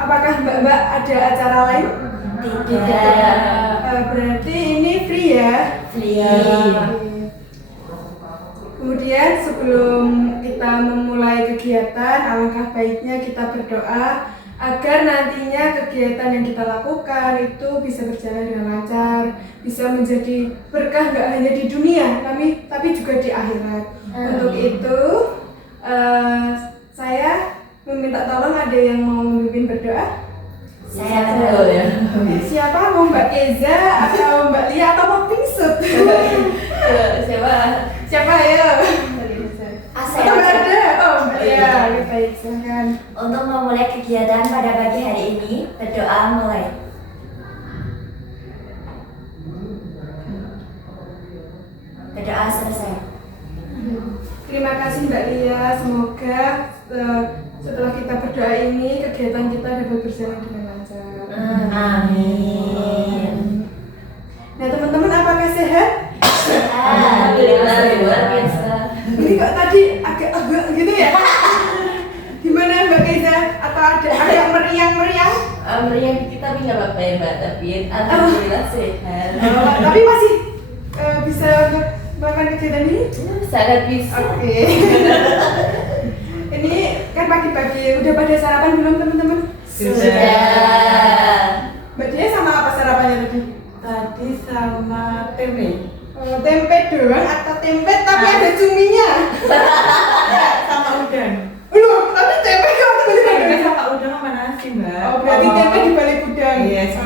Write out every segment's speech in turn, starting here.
Apakah Mbak ada acara lain? Tidak. Berarti ini free ya? Free. Kemudian sebelum kita memulai kegiatan, alangkah baiknya kita berdoa agar nantinya kegiatan yang kita lakukan itu bisa berjalan dengan lancar, bisa menjadi berkah nggak hanya di dunia, tapi juga di akhirat. Untuk itu, saya meminta tolong ada yang mau memimpin berdoa? Saya tahu ya. Siapa? Mau Mbak Keza atau Mbak Lia atau mau Pingsut? Siapa ya? Saya ada. Oh, Mbak Lia. Baik, silakan. untuk memulai kegiatan pada pagi hari ini, berdoa mulai. Berdoa selesai. Terima kasih Mbak Lia. Semoga setelah kita berdoa ini kegiatan kita dapat berjalan dengan lancar. Amin. Nah teman-teman, apakah sehat? Alhamdulillah, luar biasa. Ini kok tadi agak gitu ya? Gimana Mbak Keza? Atau ada agak meriang-meriang? Meriang kita tapi nggak apa-apa ya Mbak, tapi alhamdulillah sehat. Tapi masih bisa melakukan kegiatan ini? Sangat bisa. Oke. Ini kan pagi-pagi, udah pada sarapan belum teman-teman? Sudah. Mbak Dia sama apa sarapannya tadi? Tadi sama tempe. Tempe doang atau tempe tapi ada cuminya? Sama udang. Loh, tapi tempe kok tiba-tiba Tempe ada? sama udang sama nasi Mbak. Oh, berarti tempe di balik udang. Yes.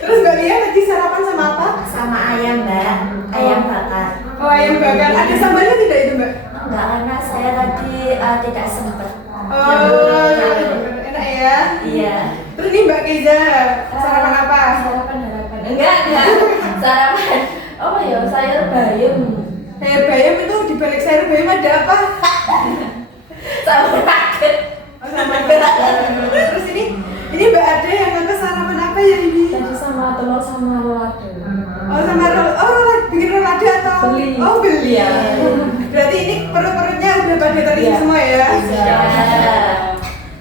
Terus Mbak Lia tadi sarapan sama apa? Sama ayam, Mbak. Ayam bakar. Oh, ayam bakar. Ada sambalnya tidak itu, Mbak? Enggak, karena saya tadi tidak sempat. Oh, enak ya? Iya. Terus nih Mbak Keza, sarapan apa? Sarapan harapan. Enggak. Sarapan. Oh ya, sayur bayam. Bayam itu di balik sayur bayam ada apa? Sama nugget. Oh, sama terus ini Mbak Ade yang ngangkat sarapan apa ya ini? Tadi sama telur sama lado. Oh, sama bikin rolade atau? Beli. Oh, beli. Iya. Berarti ini perut-perutnya udah pada terisi Iya. semua ya? Iya.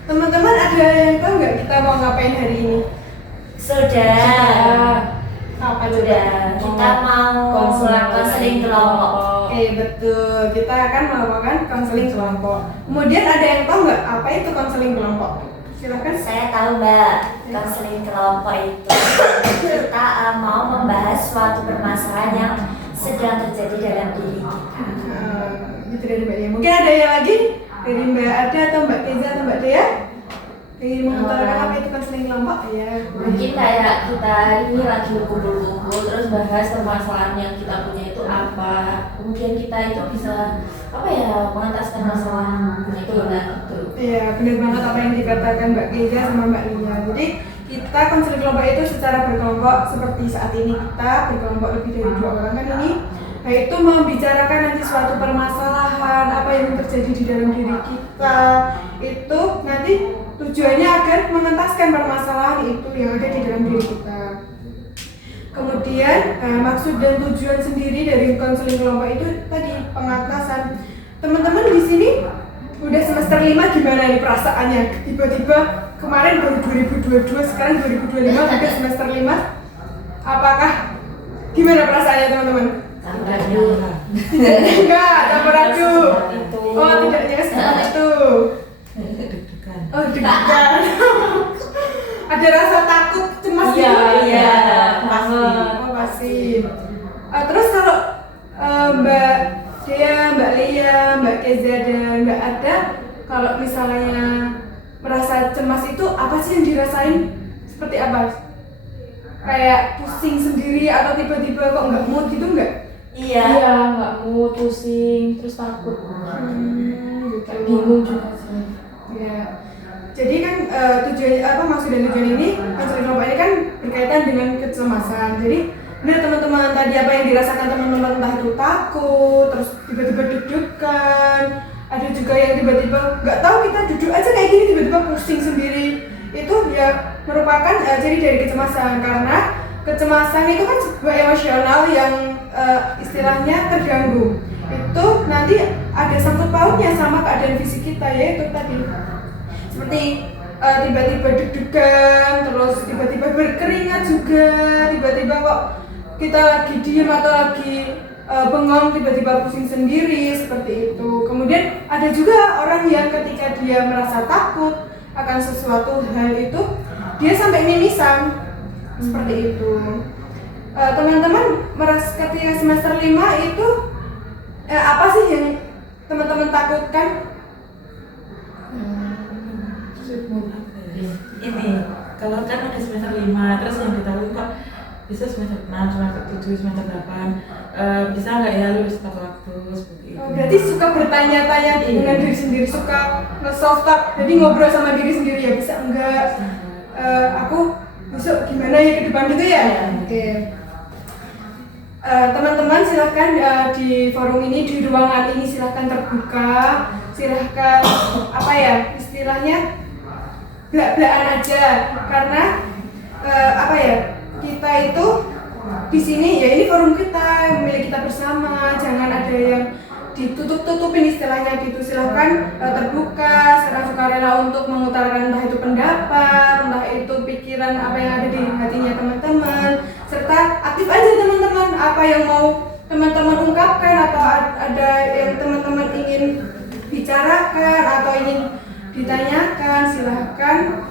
Teman-teman ada yang tahu nggak kita mau ngapain hari ini? Sudah. Apa Sudah. Kita mau konseling kelompok. Oke, betul. Kita akan melakukan konseling kelompok. Kemudian ada yang tahu nggak apa itu konseling kelompok? Silakan. Saya tahu, Mbak. Konseling kelompok itu kita mau membahas suatu permasalahan yang sedang terjadi dalam diri kita. Itu dari Mbak Dia. Mungkin ada yang lagi dari Mbak Ada atau Mbak Keza atau Mbak Dea ingin mengutarakan apa itu konseling kelompok ya? Mungkin kayak kita ini lagi kumpul-kumpul terus bahas permasalahan yang kita punya itu apa. Kemudian kita itu bisa apa ya, mengataskan masalah itu nah itu. Iya, benar banget apa yang dikatakan Mbak Keza sama Mbak Lia. Jadi kita konseling kelompok itu secara berkelompok seperti saat ini kita berkelompok lebih dari 2 orang kan ini, yaitu membicarakan nanti suatu permasalahan apa yang terjadi di dalam diri kita, itu nanti tujuannya agar mengentaskan permasalahan itu yang ada di dalam diri kita. Kemudian maksud dan tujuan sendiri dari konseling kelompok itu tadi pengatasan. Teman-teman di sini udah semester 5 gimana nih perasaannya? Tiba-tiba kemarin baru 2022, sekarang 2025 udah semester 5. Apakah gimana perasaannya teman-teman? Enggak, campur aduk. Oh, tidaknya seperti itu. Oh, deg-degan. Ada rasa takut, cemas gitu. Iya, Pasti. Oh, pasti. Terus kalau Mbak Dea, Mbak Lia, Mbak Keza dan Mbak Ada, kalau misalnya merasa cemas itu apa sih yang dirasain? Seperti apa? Kayak pusing sendiri atau tiba-tiba kok nggak mood gitu nggak? Iya. Nggak mau pusing terus takut. Gitu. Kayak bingung juga sih. Ya. Jadi kan tujuan maksud dan tujuan ini konseling kelompok ini kan berkaitan dengan kecemasan. Jadi benar teman-teman tadi apa yang dirasakan teman-teman entah itu takut, terus tiba-tiba deg-degan, ada juga yang tiba-tiba nggak tahu kita duduk aja kayak gini tiba-tiba pusing sendiri. Itu ya merupakan ciri dari kecemasan karena kecemasan itu kan sebuah emosional yang istilahnya terganggu. Itu nanti ada sangkut pautnya sama keadaan fisik kita, yaitu tadi seperti tiba-tiba deg-degan, terus tiba-tiba berkeringat juga, tiba-tiba kok kita lagi diem atau lagi bengong tiba-tiba pusing sendiri seperti itu. Kemudian ada juga orang yang ketika dia merasa takut akan sesuatu hal itu dia sampai mimisan seperti itu. Teman-teman merasa ketika semester 5 itu apa sih yang teman-teman takutkan? Ini kalau kan ada semester 5 terus yang ditakutin kok bisa semester 6, semester 7, semester 8 bisa nggak ya lulus tepat waktu seperti itu. Berarti suka bertanya-tanya dengan diri sendiri, suka nge-self talk, jadi ngobrol sama diri sendiri ya, bisa enggak aku besok gimana ya ke depan gitu ya. Oke. Teman-teman silahkan di forum ini, di ruangan ini silahkan terbuka, silahkan apa ya istilahnya belak-belakan aja, karena apa ya, kita itu di sini ya ini forum kita, milik kita bersama, jangan ada yang ditutup-tutupin istilahnya gitu. Silahkan terbuka, secara sukarela untuk mengutarakan entah itu pendapat, entah itu pikiran apa yang ada di hatinya teman-teman, serta aktif aja teman-teman, apa yang mau teman-teman ungkapkan atau ada yang teman-teman ingin bicarakan atau ingin ditanyakan, silahkan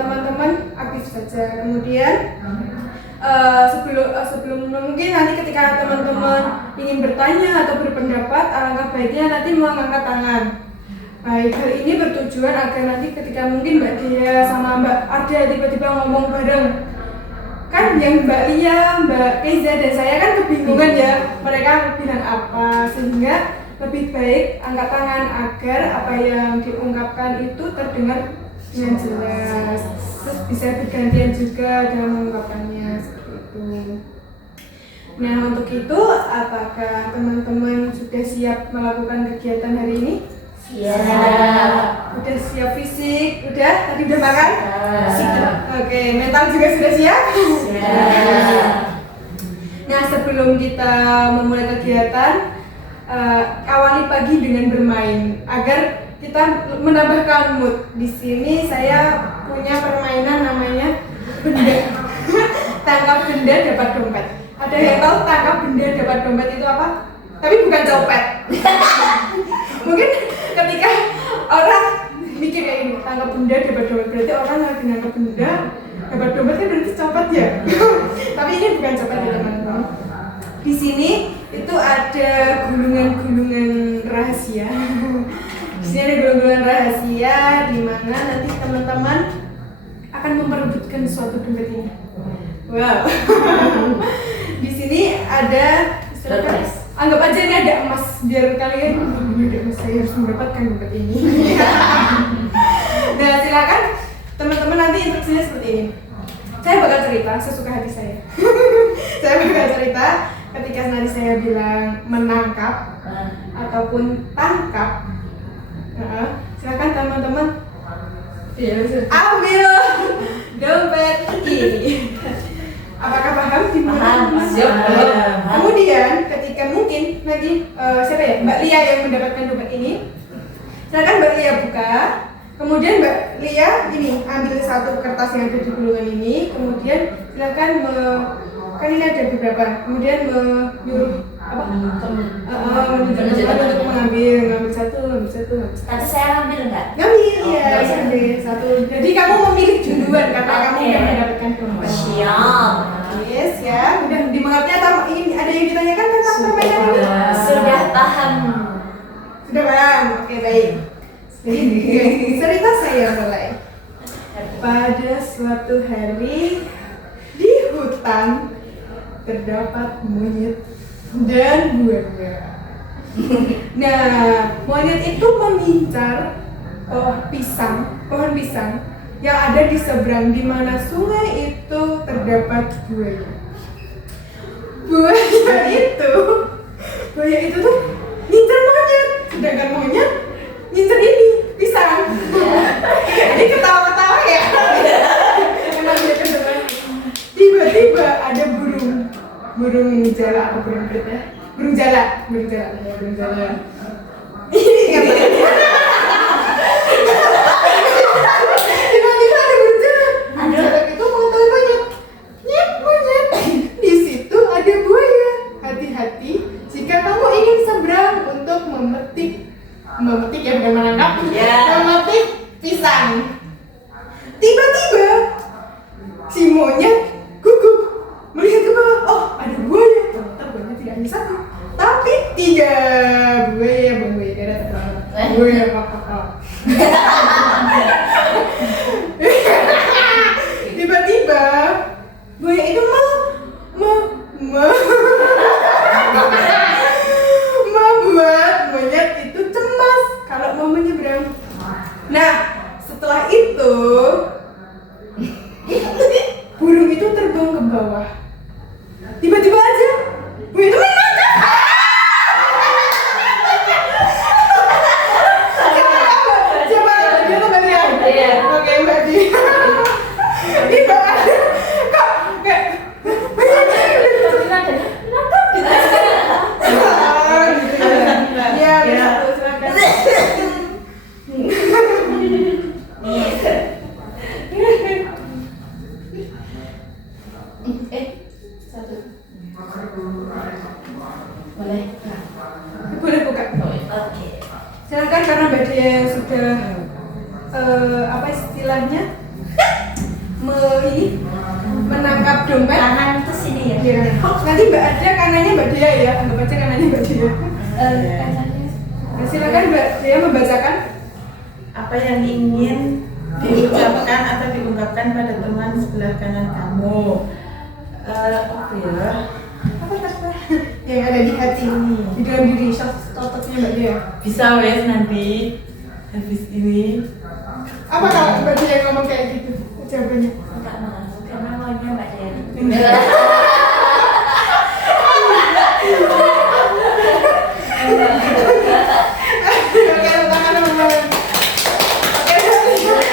teman-teman aktif saja. Kemudian sebelum mungkin nanti ketika teman-teman ingin bertanya atau berpendapat, alangkah baiknya nanti mengangkat tangan. Baik, hal ini bertujuan agar nanti ketika mungkin Mbak Dia sama Mbak Arda tiba-tiba ngomong bareng, kan yang Mbak Lia, Mbak Keiza dan saya kan kebingungan ya mereka bilang apa, sehingga lebih baik angkat tangan agar apa yang diungkapkan itu terdengar dengan jelas, terus bisa bergantian juga dalam mengungkapkannya seperti itu. Nah, untuk itu apakah teman-teman sudah siap melakukan kegiatan hari ini? Siap. Udah siap fisik? Udah? Tadi udah makan? Siap. Oke, mental juga sudah siap? Siap. Nah, sebelum kita memulai kegiatan, awali pagi dengan bermain agar kita menambahkan mood. Di sini saya punya permainan namanya benda. Tangkap benda dapat dompet. Ada yang tahu tangkap benda dapat dompet itu apa? Tapi bukan copet. Mungkin ketika orang mikir kayak ini, tangkap benda dapat dompet, berarti orang lagi nangkap benda dapat dompet kan berarti copet ya. Tapi ini bukan copet ya teman-teman. Di sini itu ada gulungan-gulungan rahasia. Di sini ada gulungan rahasia di mana nanti teman-teman akan memperebutkan suatu dompet ini. Wow. Di sini ada anggap aja ini ada emas, biar kalian ada emas, saya harus mendapatkan dompet ini. Nah, silakan teman-teman, nanti instruksinya seperti ini. Saya bakal cerita sesuka hati saya. Saya bakal cerita ketika nanti saya bilang menangkap ataupun tangkap. Silakan teman-teman ambil dompet ini. Apakah paham? Paham. Kemudian ketika mungkin nanti siapa ya, Mbak Lia yang mendapatkan dompet ini, silakan Mbak Lia buka. Kemudian Mbak Lia ini ambil satu kertas yang ada di gulungan ini. Kemudian silakan kan ini ada beberapa. Kemudian menyuruh apa? Menunjukkan untuk mengambil satu. Tapi saya ngambil nggak? Ngambil ya, ambil satu. Jadi kamu memilih duluan karena kamu sudah mendapatkan dompet. Siap. Yes ya, udah dimengerti atau ingin ada yang ditanyakan tentang permainan ini? Sudah paham. Sudah paham, oke baik. Jadi cerita saya mulai. Pada suatu hari di hutan terdapat monyet dan buaya. Nah, monyet itu mengincar pohon pisang yang ada di seberang, di mana sungai itu terdapat buaya. Buaya itu tuh ngincer monyet, sedangkan monyet ngincer ini pisang. Jadi ketawa-ketawa ya. Emang dia kedua. Tiba-tiba ada burung jala atau burung jala. Nah, setelah itu burung itu terbang ke bawah. Tiba-tiba aja burung itu mendarat. Coba dia teman ya. Iya. Oke, Mbak Di. Ini Mbak Adi. Kok kayak Ah, gitu ya. Iya, bisa tuh, silakan. Satu. Boleh. Boleh buka. Oke. Silakan karena Mbak Dia sudah apa istilahnya menangkap dompet. Tangan itu sini ya. Iya. Nanti Mbak Ada kanannya Mbak Dia ya, anggap aja kanannya Mbak Dia. Nah, silakan Mbak Dia membacakan. Apa yang ingin diucapkan atau diungkapkan pada teman sebelah kanan kamu? Apa ya? Apa kata yang ada di hati di dalam diri cocoknya Mbak Dia. Bisa wes nanti habis ini. Apa kalau Mbak Dia ngomong kayak gitu jawabannya? Enggak mau, karena maunya Mbak Dian. Oke, tangan teman-teman. Oke, silakan.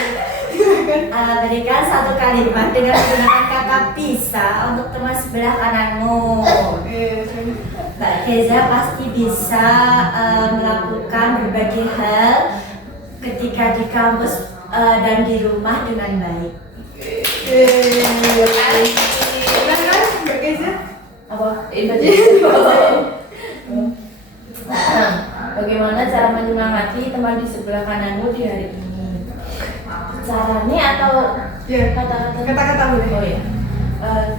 Berikan satu kalimat dengan menggunakan kata bisa untuk teman sebelah kananmu. Oke, silakan. Mbak Keza pasti bisa melakukan berbagai hal ketika di kampus dan di rumah dengan baik. Silakan Mbak Keza. Apa? Bagaimana cara menyemangati teman di sebelah kananmu di hari ini? Caranya atau Ya, kata-kata? kata-kata boleh. Oh ya.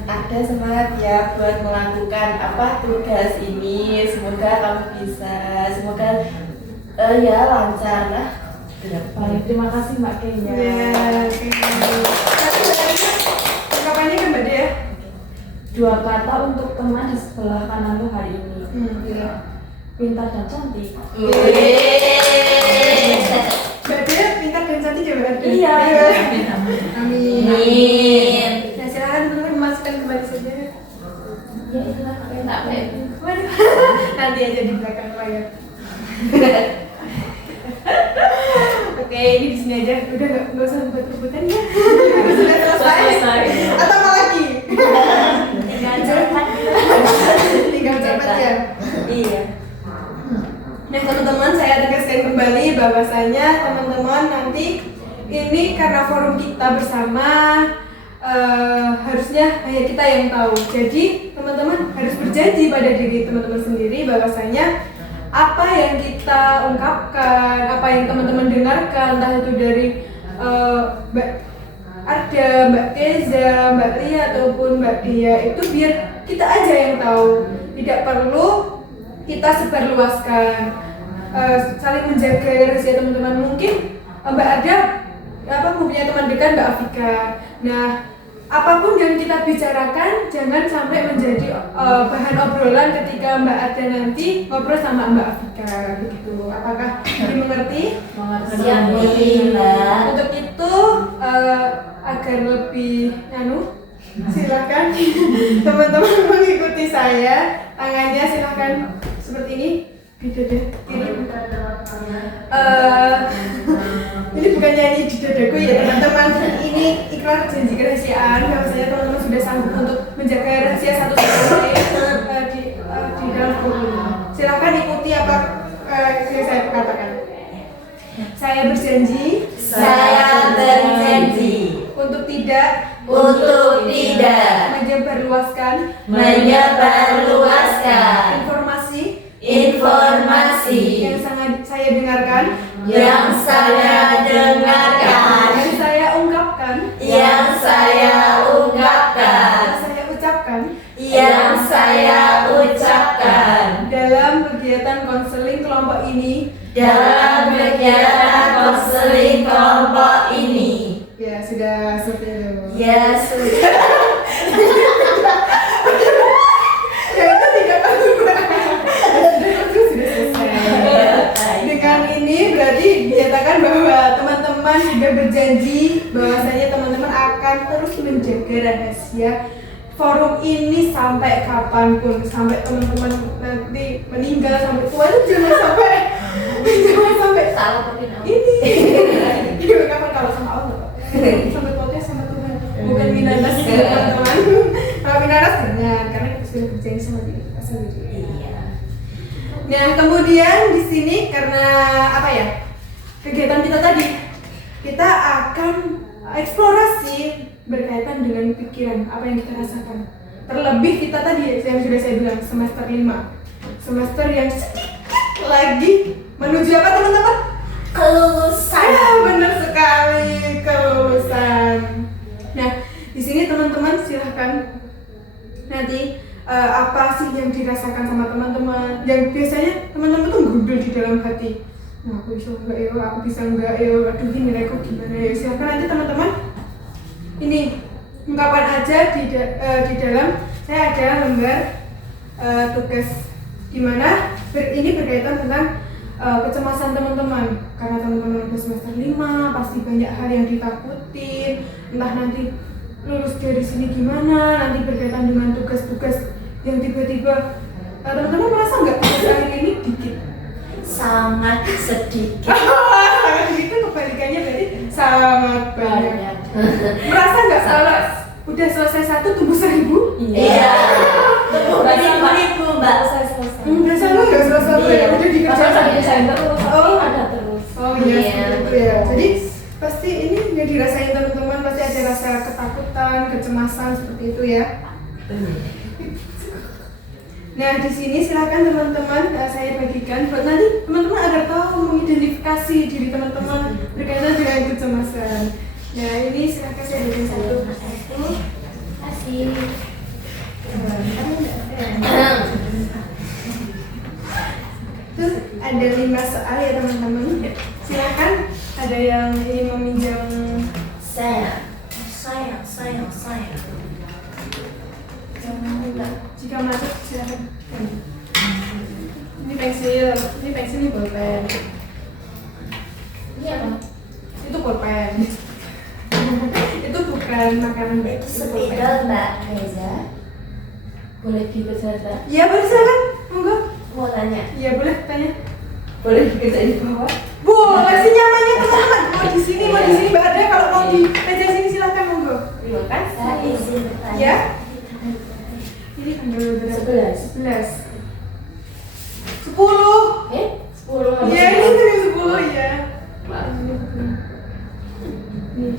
Ada semangat ya buat melakukan apa tugas ini. Semoga kamu bisa. Semoga ya lancar lah. Baik, terima kasih Mbak Kenya. Ya, oke. Nanti Mbak Keza, ungkapannya kan Mbak Dia. 2 kata untuk teman di sebelah kananmu hari ini. Iya. Pintar dan cantik. Mbak Dia pintar dan cantik ya Mbak Ada? Iya. Amin, amin. Amin. Amin. Nah, silakan teman-teman masukkan kembali saja. Ya itulah apa yang tak baik. Waduh, nanti aja di belakang layar. Oke, ini di sini aja. Udah nggak usah buat rebutan ya. Sudah selesai. Atau apa lagi? Tinggal cepat. Tinggal cepat ya. Iya. Nah teman-teman, saya tegaskan kembali bahwasanya teman-teman nanti ini karena forum kita bersama harusnya hanya kita yang tahu. Jadi teman-teman harus berjanji pada diri teman-teman sendiri bahwasanya apa yang kita ungkapkan, apa yang teman-teman dengarkan, entah itu dari Mbak Arda, Mbak Keza, Mbak Lia ataupun Mbak Dia, itu biar kita aja yang tahu. Tidak perlu kita sebarluaskan, saling menjaga rahasia teman-teman. Mungkin Mbak Arda mempunyai teman dekat Mbak Afika. Nah, apapun yang kita bicarakan jangan sampai menjadi bahan obrolan ketika Mbak Arda nanti ngobrol sama Mbak Afika begitu. Apakah dimengerti? Siap nih, Mbak. Untuk itu agar lebih silakan teman-teman mengikuti saya. Tangannya silakan seperti ini di dada kiri. Ini bukan nyanyi di dadaku ya teman-teman. Ini ikrar janji kerahasiaan bahwasanya teman-teman sudah sanggup untuk menjaga rahasia satu sama lain di dalam forum ini. Silakan ikuti apa yang saya katakan. Saya berjanji untuk tidak menyebarluaskan informasi yang saya dengarkan, yang saya dengarkan, yang saya ungkapkan, yang saya ungkapkan, yang saya ucapkan dalam kegiatan konseling kelompok ini. dalam kegiatan konseling kelompok ini. Ya sudah seperti itu. Ya sudah. Ya itu tidak perlu. Sudah selesai. Dengan ini berarti dinyatakan bahwa teman-teman teman-teman sudah berjanji bahwasanya teman-teman akan terus menjaga rahasia forum ini sampai kapanpun, sampai teman-teman nanti meninggal, sampai tua itu jangan sampai Salah tapi ini. Gimana kapan kalau sama Allah? Sampai tuanya sama Tuhan, bukan minanas teman-teman. Kalau minanas jangan, karena kita sudah berjanji sama diri kita sendiri. Iya. Nah, kemudian di sini karena apa ya? Kegiatan kita tadi, kita akan eksplorasi berkaitan dengan pikiran, apa yang kita rasakan. Terlebih kita tadi yang sudah saya bilang semester 5. Semester yang sedikit lagi menuju apa teman-teman? Kelulusan. Ya, benar sekali, kelulusan. Nah, di sini teman-teman silahkan nanti apa sih yang dirasakan sama teman-teman? Yang biasanya teman-teman tuh gundul di dalam hati. Nah, aku bisa enggak ya, aku bisa enggak ya, aduh ini aku gimana ya. Silahkan nanti teman-teman ini ungkapan aja di dalam saya ada lembar tugas di mana ini berkaitan tentang kecemasan teman-teman, karena teman-teman udah semester 5 pasti banyak hal yang ditakutin, entah nanti lulus dari sini gimana, nanti berkaitan dengan tugas-tugas yang tiba-tiba teman-teman merasa nggak tugas hari ini dikit? Sangat sedikit. Itu kebalikannya berarti sangat banyak. Merasa nggak kalau udah selesai satu tumbuh 1000? Iya. Tunggu beribu-ribu mbak. Berasa lu nggak selesai ya udah dikerjakan. Desainer terus Oh. ada terus. Oh iya, seperti itu ya. Jadi pasti ini yang dirasain teman-teman, pasti ada rasa ketakutan, kecemasan seperti itu ya. Nah, di sini silakan teman-teman saya bagikan buat nanti teman-teman agar tahu mengidentifikasi diri teman-teman berkaitan dengan kecemasan. Nah, ini silakan saya berikan satu persatu. Kasih. Terus ada 5 soal ya teman-teman. Silakan ada yang ingin meminjam. Saya. Jika masuk silakan. Ini pensil, ini bolpen. Ini apa? Itu bolpen. Itu bukan makanan Itu spidol mbak Reza. Boleh diperjelas? Iya boleh silakan, monggo. Mau tanya. Iya boleh tanya. Boleh dikerjain di bawah? Boleh sih nyamannya teman-teman. Mau di sini Mbak ada. Kalau mau di meja sini silakan monggo. Terima kasih. Saya izin bertanya. Ya. Ini tanggal berapa? 11. 10. 10 Iya ini tanggal 10 ya. Nih.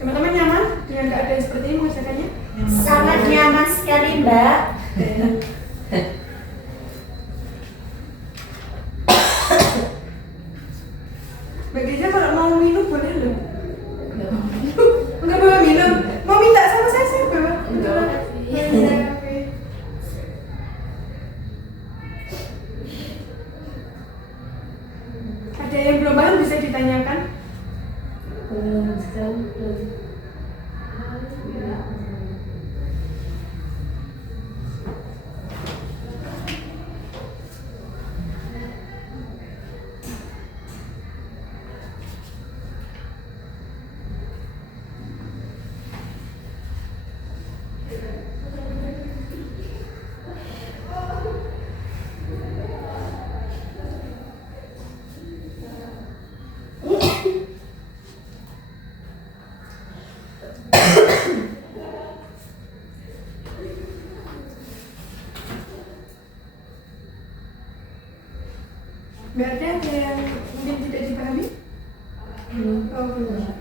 Teman-teman nyaman dengan keadaan seperti ini mengerjakannya? Sangat nyaman sekali mbak. Mbak Geja kalau mau minum boleh loh. Enggak bawa minum. Mau minta sama saya bawa. Betul. Iya, oke. Ada yang belum paham bisa ditanyakan. Belum. Berarti ada yang mungkin tidak dipahami? Oh, belum.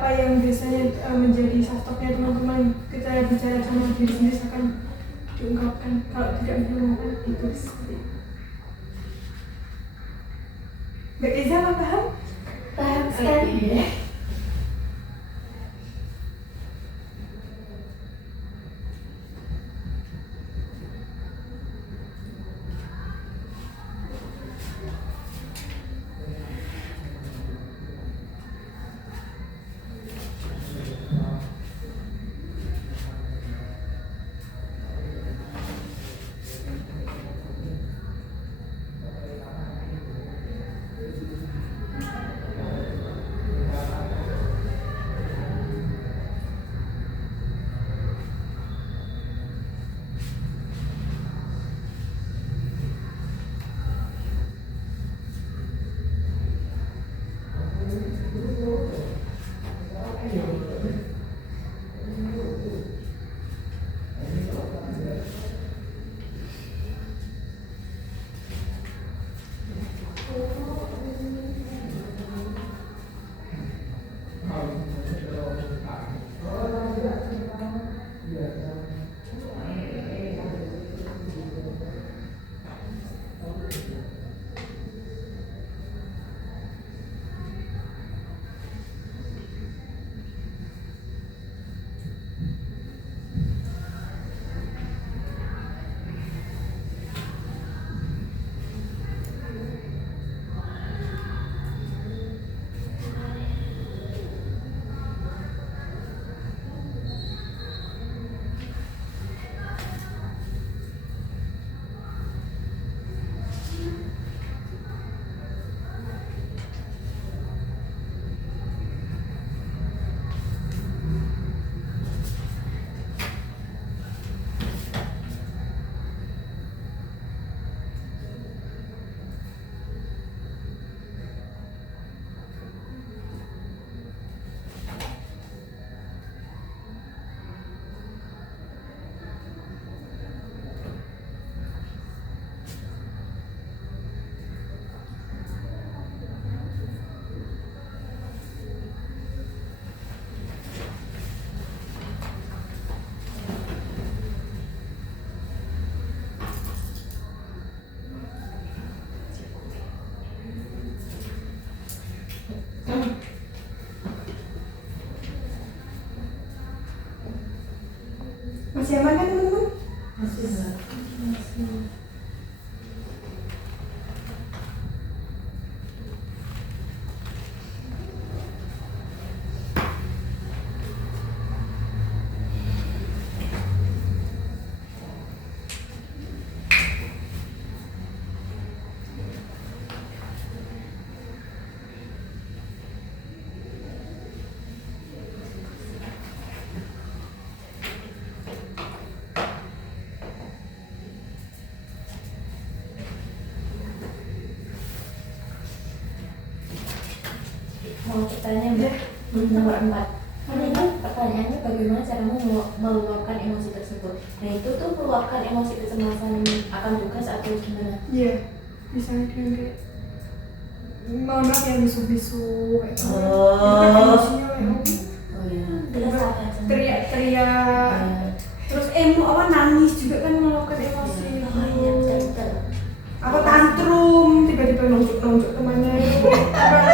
apa yang biasanya menjadi soft talknya teman-teman, kita bicara sama diri sendiri akan diungkapkan. Kalau tidak diungkapkan itu seperti itu. Mbak Iza apa paham? Paham sekali. Masih aman kan teman-teman? Masih enggak? Mau bertanya Mbak, nomor 4. Karena ini pertanyaannya bagaimana caramu meluapkan emosi tersebut. Nah itu tuh meluapkan emosi kecemasan akan tugas atau gimana? Iya, misalnya dengan kayak mohon maaf yang bisu-bisu kayak gitu. Oh. Itu kan emosinya kayak Oh iya. Terus Terus teriak-teriak, terus nangis juga kan melakukan emosi. Oh iya betul. Apa tantrum, tiba-tiba nunjuk-nunjuk temannya itu. Apa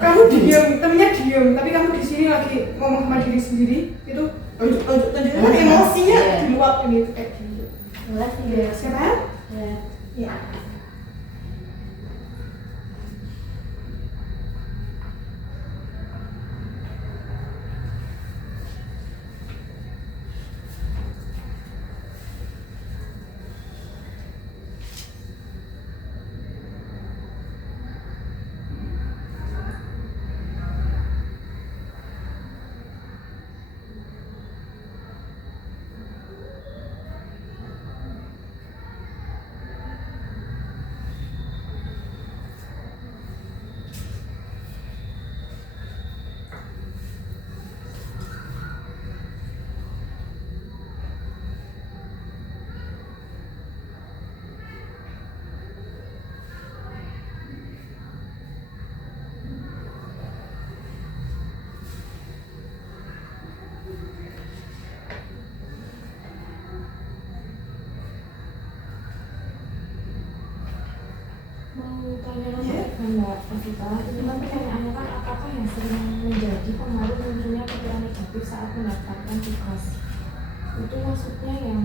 kamu diam, temennya diam, tapi kamu di sini lagi ngomong sama diri sendiri, itu nunjuk-nunjuk kan emosinya Iya. diluapkan gitu kayak gitu. Jelas Iya, ya. siapa? Ya. Iya. pertanyaan Iya. kan Mbak Afifah, itu kan pertanyaannya kan apakah yang sering menjadi pengaruh munculnya pikiran negatif saat mendapatkan tugas? Itu maksudnya yang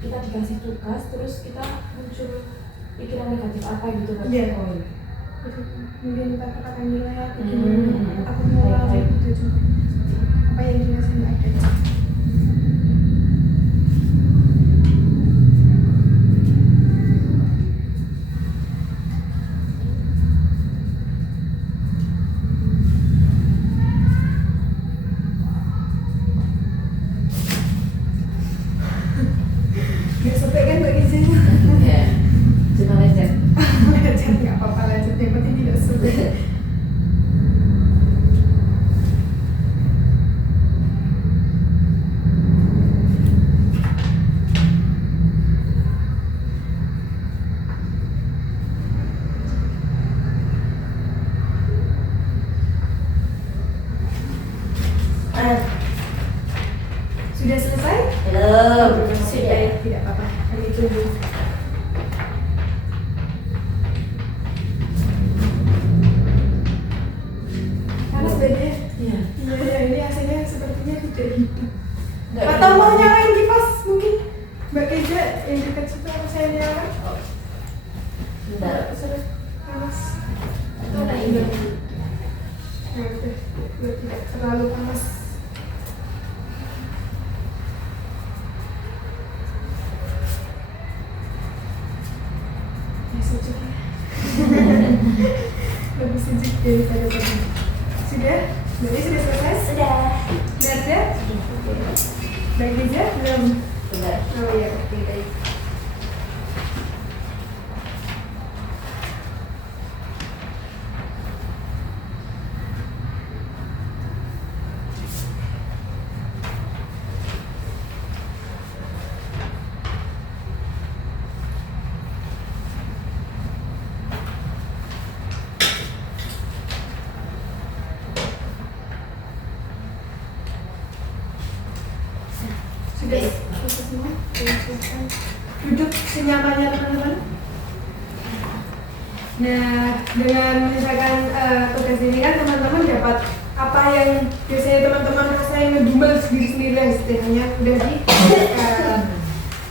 kita dikasih tugas terus kita muncul pikiran negatif apa gitu Mbak? Iya. Oh, iya. Mungkin kata-kata nilai atau Hmm. gimana aku mau gitu juga apa yang dirasain Mbak Ade. Nggak sobek kan Mbak Gizi? Ya, cuma lecet. Lecet nggak apa-apa, lecet yang penting tidak sobek. Sudah selesai? Belum. Sudah, tidak apa-apa. Kami tunggu. Panas badannya? Iya. Iya, ya, ini AC-nya sepertinya tidak hidup. Nggak Atau hidup. mau nyalain kipas mungkin? Mbak Keja yang dekat situ apa saya nyalakan? Bentar. Sudah panas. Mana ini? Ya udah, biar tidak terlalu panas. Ya sejuk ya. Lebih sejuk daripada tadi. Sudah? Jadi sudah selesai? Sudah. Sudah ada? Mbak Keja belum? Bentar. Oh iya, oke baik. Sudah selesai semua? Sudah selesai. Duduk senyamannya teman-teman. Nah, dengan menyelesaikan tugas ini kan teman-teman dapat apa yang biasanya teman-teman rasain ngedumel sendiri-sendiri lah istilahnya udah dikerjakan.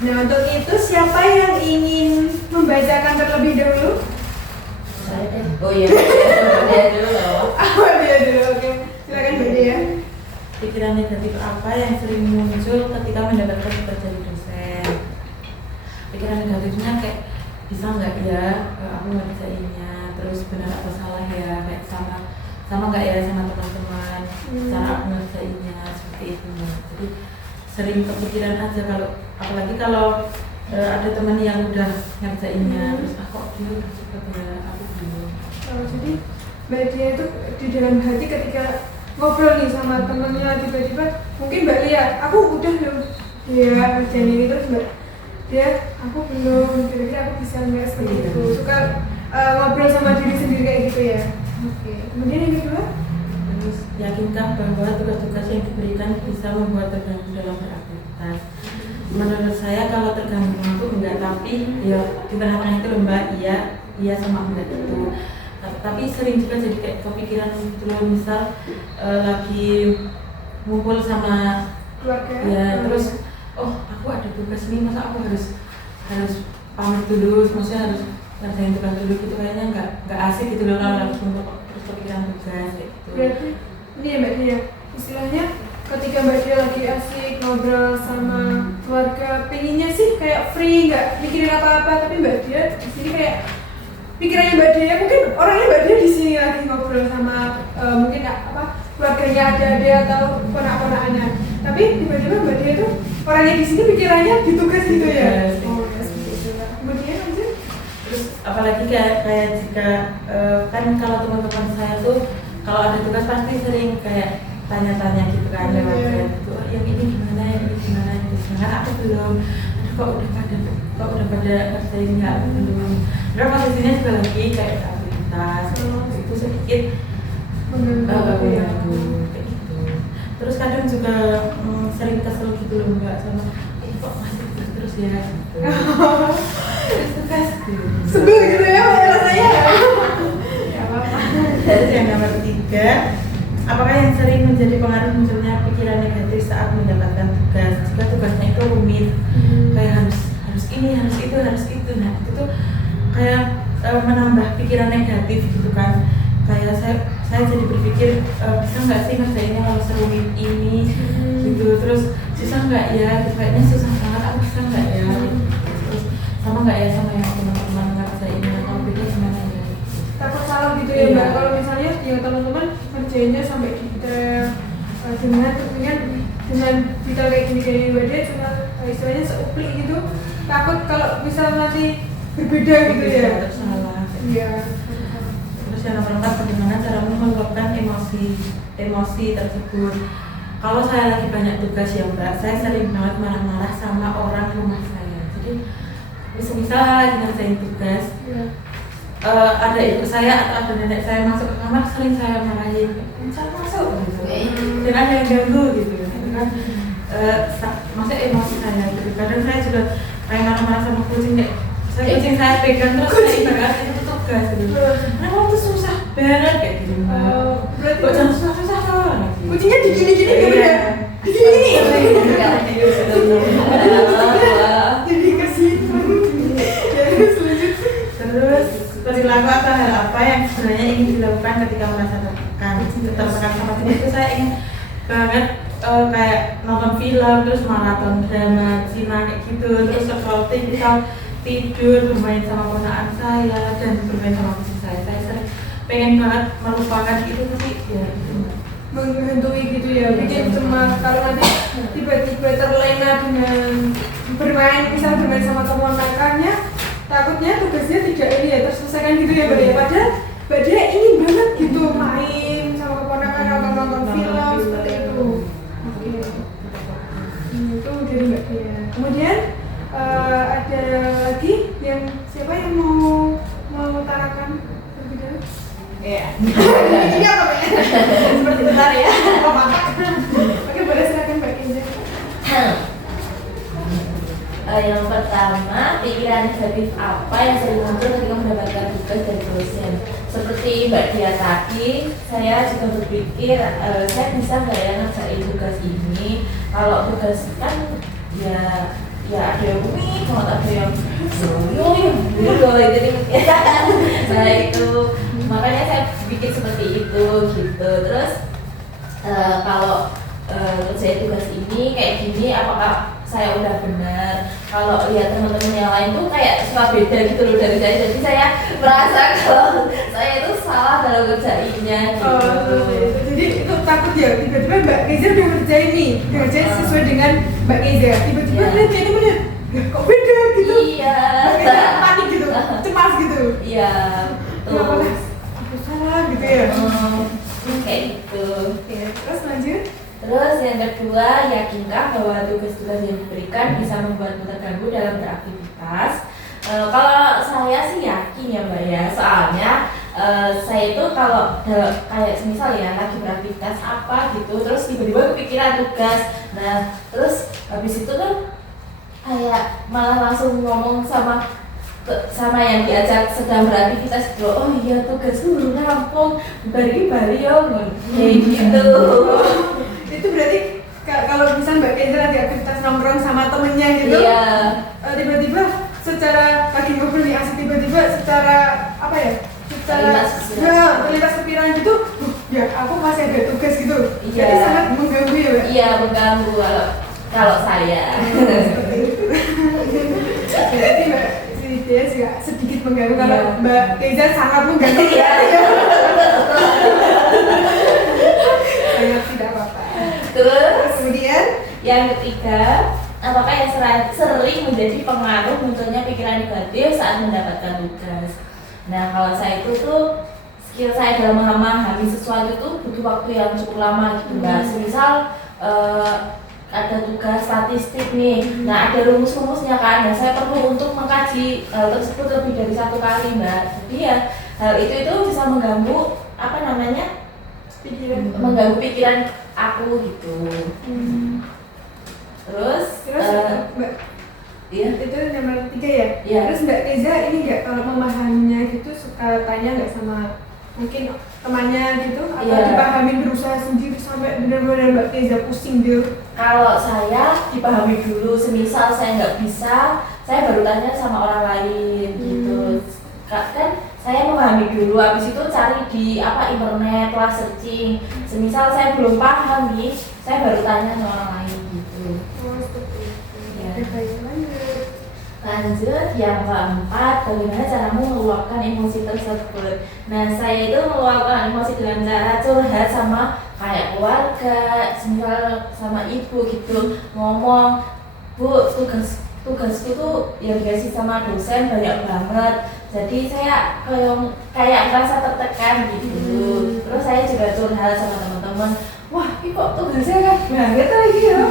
Nah, untuk itu siapa yang ingin membacakan terlebih dahulu? Saya deh. Oh iya. Dia dulu loh. Apa dia dulu? Oke, silakan Mbak Dea. Pikiran negatif apa yang sering muncul ketika mendapatkan tugas dari dosen? Pikiran negatifnya kayak bisa nggak ya aku ngerjainnya, terus benar atau salah ya, kayak sama nggak ya sama teman-teman cara aku ngerjainnya, seperti itu. Jadi sering kepikiran aja kalau apalagi kalau ada teman yang udah ngerjainnya, terus kok dia udah cepet ya, aku belum. Oh, jadi Mbak Dia itu di dalam hati ketika ngobrol nih sama temennya tiba-tiba mungkin Mbak Lia, aku udah belum ya kerjaan ini, terus Mbak Dia, aku belum, kira-kira aku bisa nggak seperti itu. Suka ngobrol sama diri sendiri kayak gitu ya. Oke. Kemudian yang kedua, Terus yakinkan bahwa tugas-tugas yang diberikan bisa membuat terganggu dalam beraktivitas. Menurut saya kalau terganggu itu enggak, tapi ya di tengah-tengah itu lembah iya sama enggak itu. Tapi sering juga jadi kayak kepikiran gitu loh, misal lagi ngumpul sama keluarga. ya terus aku ada tugas nih, masa aku harus pamit dulu, maksudnya harus ngerjain tugas dulu gitu, kayaknya nggak asik gitu loh kalau lagi untuk terus kepikiran tugas kayak gitu. Berarti ini ya Mbak Dia, istilahnya ketika Mbak Dia lagi asik ngobrol sama keluarga, pengennya sih kayak free, nggak mikirin apa-apa, tapi Mbak Dia di sini kayak pikirannya Mbak Dia, mungkin orangnya Mbak Dia di sini lagi ngobrol sama mungkin keluarganya ada atau ponak-ponakannya, tapi tiba-tiba Mbak Dia tuh orangnya di sini pikirannya di tugas gitu ya. Yes. Oh ya seperti itu lah. Kemudian lanjut. Terus apalagi kayak jika kan kalau teman-teman saya tuh kalau ada tugas pasti sering kayak tanya-tanya gitu kan lewat chat gitu, "Oh, yang ini gimana, yang ini gimana, yang ini gimana, aku belum, aduh kok udah pada ngerjain nggak, aku belum." Terus posisinya juga lagi kayak aktivitas itu sedikit Mengganggu ya. kayak gitu. Terus kadang juga sering kesel gitu loh Mbak sama kok masih terus terus ya gitu. Tugas gitu. Sebel gitu ya rasanya. Ya apa-apa. Terus yang nomor 3, apakah yang sering menjadi pengaruh munculnya pikiran negatif saat mendapatkan tugas? Jika tugasnya itu rumit, kayak harus ini, harus itu, nah itu tuh kayak menambah pikiran negatif gitu kan. Kayak saya jadi berpikir bisa nggak sih ngerjainnya kalau serumit ini gitu, terus susah nggak ya, kayaknya susah banget, aku bisa nggak ya, terus sama nggak ya sama yang teman-teman ngerjainnya, kalau beda gimana ya? Takut salah gitu ya Mbak. Kalau misalnya ya teman-teman ngerjainnya sampai detail dengan tentunya dengan detail kayak gini Mbak dia cuma istilahnya seuplik gitu, takut kalau misal nanti berbeda gitu ya. Terus salah. Iya. Terus yang nomor 4, bagaimana caramu meluapkan emosi tersebut? Kalau saya lagi banyak tugas ya Mbak, saya sering banget marah-marah sama orang rumah saya. Jadi misal lagi ngerjain tugas, ada ibu saya atau ada nenek saya masuk ke kamar, sering saya marahin, misal masuk gitu, dan ada yang ganggu gitu kan. Maksudnya emosi saya gitu. Kadang saya juga kayak marah-marah sama kucing, kucing saya pegang terus saya ibarat itu tugas gitu. Nah waktu susah banget kayak gitu Mbak. Berarti Kok jangan susah-susah kan? kucingnya digini-gini gitu ya? Digini-gini? Jadi kasih. Terus lanjut. Terus perilaku atau hal apa yang sebenarnya ingin dilakukan ketika merasa tertekan sama tidur itu saya ingin banget kayak nonton film, terus maraton drama Cina kayak gitu, terus scroll TikTok, tidur, bermain sama ponakan saya dan bermain sama kucing saya sering pengen banget melupakan itu sih ya gitu. Menghantui gitu ya, bikin cemas kalau nanti tiba-tiba terlena dengan bermain, misal bermain sama keponakannya, takutnya tugasnya tidak ini ya terselesaikan gitu ya Mbak ya. Padahal Mbak Dia ingin banget gitu main sama keponakan atau nonton film seperti itu. Oke. Itu dari Mbak Dia. Kemudian ada lagi yang siapa yang mau mengutarakan lebih dulu? Iya. Ini apa Mbak? Seperti bentar ya. Oke, boleh silakan Mbak Kenza. Yang pertama, pikiran negatif apa yang sering muncul ketika mendapatkan tugas dari dosen? Seperti Mbak Dia tadi, saya juga berpikir saya bisa nggak ya ngerjain tugas ini? Kalau tugas kan ya ada yang unik, kalau ada yang nah itu makanya saya bikin seperti itu gitu. Terus kalau kerjain tugas ini kayak gini, apakah saya udah benar? Kalau lihat teman-teman yang lain tuh kayak suka beda gitu loh dari saya, jadi saya merasa kalau saya itu salah dalam kerjainnya gitu. Jadi itu takut ya, tiba-tiba Mbak Keza udah ngerjain nih, ngerjain sesuai dengan Mbak Keza, tiba-tiba lihat itu melihat kok beda gitu. Iya. Panik gitu, cemas gitu. Iya. Ya apakah aku salah gitu ya? Kayak gitu. Oke, terus lanjut. Terus yang kedua, yakinkah bahwa tugas-tugas yang diberikan bisa membuatmu terganggu dalam beraktivitas? Kalau saya sih yakin ya Mbak ya, soalnya saya itu kalau kayak misal ya lagi beraktivitas apa gitu, terus tiba-tiba kepikiran tugas, nah terus habis itu kan kayak malah langsung ngomong sama yang diajak sedang beraktivitas gitu, oh iya tugas belum rampung, bari yo kayak gitu. Itu berarti kalau misal Mbak Kendra lagi aktivitas nongkrong sama temennya gitu, Iya. Tiba-tiba secara lagi ngobrol nih asik, tiba-tiba secara apa ya? Secara terlintas kepikiran gitu, ya aku masih ada tugas gitu. Iya. Jadi sangat mengganggu ya Mbak. Iya, mengganggu kalau saya. Seperti itu. Berarti Mbak Dia juga sedikit mengganggu, kalau Iya. Mbak Keza sangat mengganggu. Iya. Sangat tidak apa-apa. Terus Kemudian yang ketiga, apakah yang sering menjadi pengaruh munculnya pikiran negatif saat mendapatkan tugas? Nah, kalau saya itu tuh skill saya dalam memahami sesuatu itu butuh waktu yang cukup lama gitu Mbak. Misal ada tugas statistik nih, nah ada rumus-rumusnya kan, dan saya perlu untuk mengkaji hal tersebut lebih dari satu kali Mbak. Jadi ya hal itu bisa mengganggu mengganggu pikiran aku gitu. Terus Mbak Iya. Itu nomor 3 ya? Iya. Terus Mbak Keza ini nggak kalau memahaminya gitu suka tanya nggak sama mungkin temannya gitu atau Iya. dipahamin berusaha sendiri sampai benar-benar Mbak Keza pusing gitu? Kalau saya dipahami dulu, semisal saya nggak bisa, saya baru tanya sama orang lain gitu. Kan saya memahami dulu, habis itu cari di internet, lah searching. Semisal saya belum paham nih, saya baru tanya sama orang lain gitu. Oh seperti itu. Iya. Oke, baik, lanjut. Lanjut, yang keempat, bagaimana caramu meluapkan emosi tersebut? Nah, saya itu meluapkan emosi dengan cara curhat sama kayak keluarga, misal sama ibu gitu, ngomong, Bu, tugasku tuh yang dikasih sama dosen banyak banget, jadi saya kayak merasa tertekan gitu. Terus saya juga curhat sama teman-teman, wah, ini kok tugasnya banget lagi ya,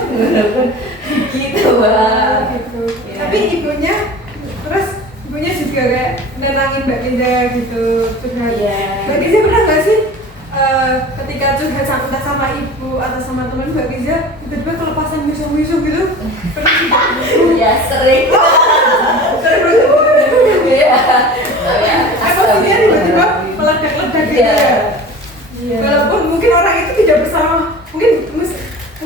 gitu Mbak. Gitu. Ya. Tapi ibunya juga kayak nenangin Mbak Keza gitu curhat. Iya. Mbak Keza pernah nggak sih ketika curhat entah sama ibu atau sama teman Mbak Keza tiba-tiba kelepasan musuh-musuh gitu? Pernah juga? Ya sering. Iya. Emosinya tiba-tiba meledak-ledak gitu Iya. ya? Iya. Walaupun mungkin orang itu tidak bersalah, mungkin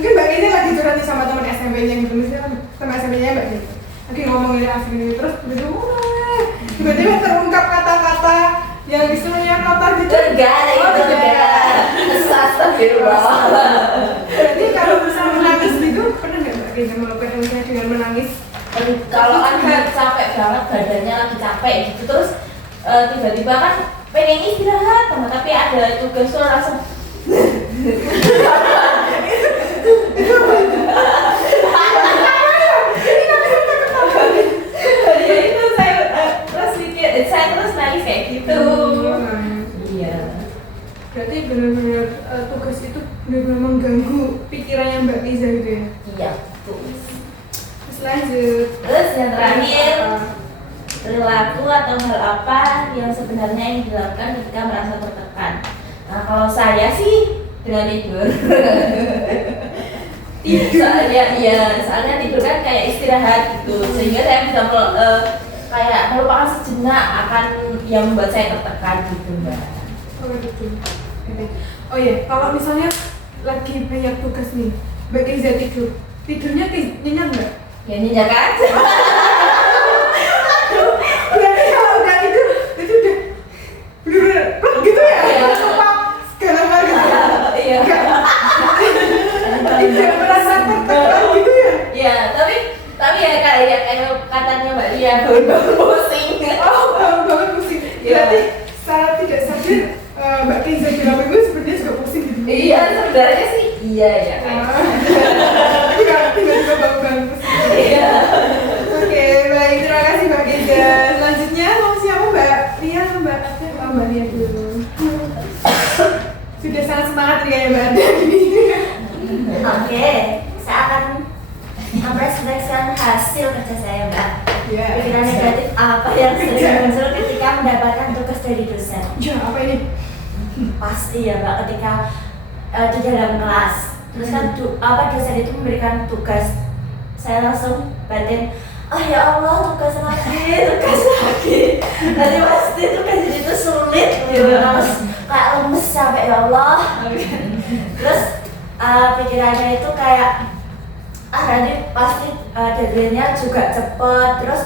Mbak Keza lagi curhat sama teman SMP-nya gitu, misalnya teman SMP-nya Mbak Keza lagi ngomong ini asli ini terus tiba-tiba terungkap kata-kata yang istilahnya kotor gitu. Enggak, astagfirullah. Berarti kalau bisa menangis gitu, pernah nggak Mbak Keza melakukan emosinya dengan menangis? Kalau kan capek banget, badannya lagi capek gitu, terus tiba-tiba kan pengen istirahat, tapi ada tugas tuh langsung ya itu saya terus nangis kayak gitu. Iya. Berarti benar-benar tugas itu benar-benar mengganggu pikirannya Mbak Keza gitu ya? Iya, tuh. Terus lanjut. Terus yang terakhir, perilaku atau hal apa yang sebenarnya yang dilakukan ketika merasa tertekan. Nah, kalau saya sih dengan tidur. Soalnya tidur kan kayak istirahat gitu, sehingga saya bisa kayak melupakan sejenak akan yang membuat saya tertekan gitu Mbak. Oh gitu. Oh iya, kalau misalnya lagi banyak tugas nih, Mbak Keza tidurnya nyenyak nggak? Ya nyenyak aja. Berarti kalau udah tidur, itu udah bener-bener plak gitu ya? Iya. Lupa segala hal gitu ya? Iya. Tidak merasa tertekan gitu ya? Iya, tapi ya kayak katanya Mbak Lia, baru pusing. Oh, banget pusing. Iya. Berarti secara tidak sadar Mbak Keza bilang itu sebenarnya juga pusing gitu. Iya, sebenarnya sih iya ya kayak. Tapi kalau tiba-tiba bangun pusing. Iya. Oke, baik. Terima kasih Mbak Keza. Selanjutnya mau siapa Mbak Lia atau Mbak Ade? Oh, Mbak Lia dulu. Sudah sangat semangat nih kayak Mbak Ade ini. Oke, saya akan mempresentasikan hasil kerja saya Mbak. Iya. Pikiran negatif apa yang sering muncul ketika mendapatkan tugas dari dosen? Ya, apa ini? Pasti ya Mbak, ketika di dalam kelas, terus kan dosen itu memberikan tugas, saya langsung batin, oh ya Allah, tugas lagi. Tadi pasti tugas itu sulit gitu, terus kayak lemes sampai ya Allah. Terus pikirannya itu kayak nanti pasti deadline-nya juga cepet. Terus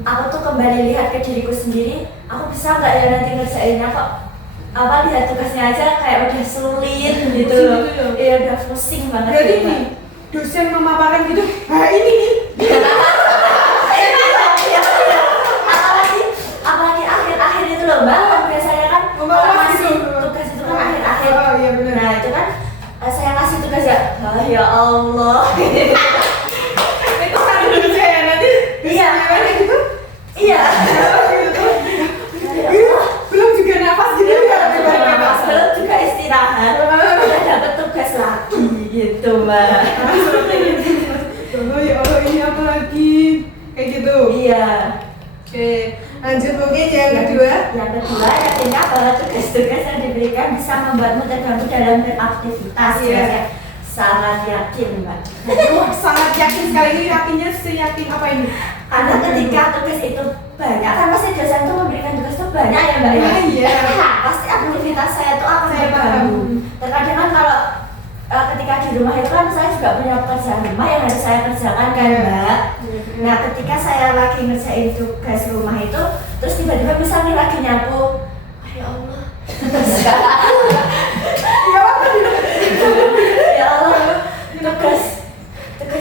aku tuh kembali lihat ke diriku sendiri, aku bisa nggak ya nanti ngerjainnya kok lihat tugasnya aja kayak udah sulit gitu loh. Iya, udah pusing banget. Berarti gitu, nih, dosen memaparkan gitu, ini nih. apalagi akhir-akhir itu loh Mbak, kan biasanya kan kalau masih tugas itu kan akhir-akhir. Oh iya benar. Nah itu kan saya kasih tugas ya Allah. Itu kan dosen ya nanti. Iya. Gimana gitu? Iya. Belum juga nafas gitu ya. Belum juga istirahat, udah dapet tugas lagi gitu Mbak. Oh ya Allah, ini apa lagi? Kayak gitu. Iya. Oke, lanjut mungkin yang kedua. Yang kedua, yakinlah bahwa tugas-tugas yang diberikan bisa membuatmu terganggu dalam beraktivitas. Iya. Ya. Sangat yakin mbak. Wah, sangat yakin sekali. Ini yakinnya seyakin apa ini? Karena ketika tugas itu banyak, kan pasti dosen tuh memberikan tugas itu banyak ya mbak ya. Iya. Nah, pasti aktivitas saya tuh akan Saya terganggu. paham. Terkadang kan kalau ketika di rumah itu kan saya juga punya pekerjaan rumah yang harus saya kerjakan kan mbak. Nah ketika saya lagi ngerjain tugas rumah itu, terus tiba-tiba misalnya lagi nyapu, ya Allah, ya Allah, tugas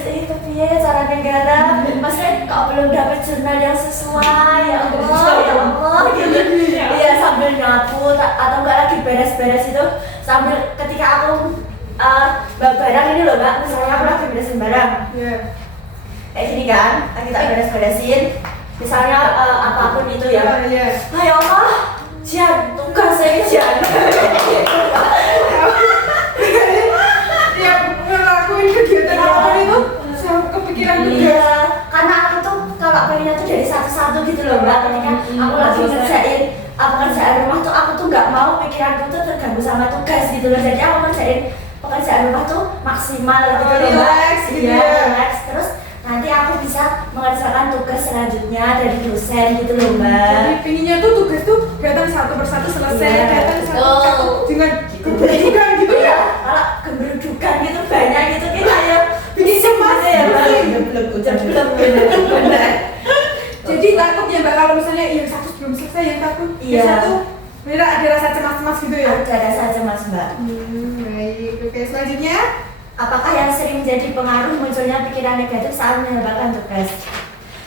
ini kepiye cara negara, maksudnya kok belum dapat jurnal yang sesuai, ya Allah, gitu. Iya sambil nyapu atau enggak lagi beres-beres itu sambil ketika aku barang ini loh mbak, misalnya aku lagi beresin barang Iya. kayak gini kan, lagi tak beres-beresin misalnya apapun itu ya. Iya. Ya Allah, Jan, tugas saya Jan. Ya, ngelakuin kegiatan apapun itu saya kepikiran juga. Iya, karena aku tuh kalau pengennya tuh dari satu-satu gitu loh mbak. Ketika aku lagi ngerjain pekerjaan rumah tuh aku tuh nggak mau pikiranku tuh terganggu sama tugas gitu loh. Jadi aku ngerjain pekerjaan rumah tuh maksimal gitu loh mbak. Relax gitu Iya, ya. relax. Terus nanti aku bisa mengerjakan tugas selanjutnya dari dosen gitu loh mbak. Jadi pinginnya tuh tugas tuh datang satu persatu selesai, Iya, datang satu betul. persatu dengan keberuntungan gitu ya. Kalau keberudukan gitu banyak gitu kita ya Bikin cemas ya mbak. Jeblok bener. Jadi takutnya mbak kalau misalnya yang satu belum selesai, yang takut Iya. yang satu bener ada rasa cemas-cemas gitu ya. Ada saja mas mbak. Baik. Oke, selanjutnya Apakah yang sering jadi pengaruh munculnya pikiran negatif saat menyelesaikan tugas?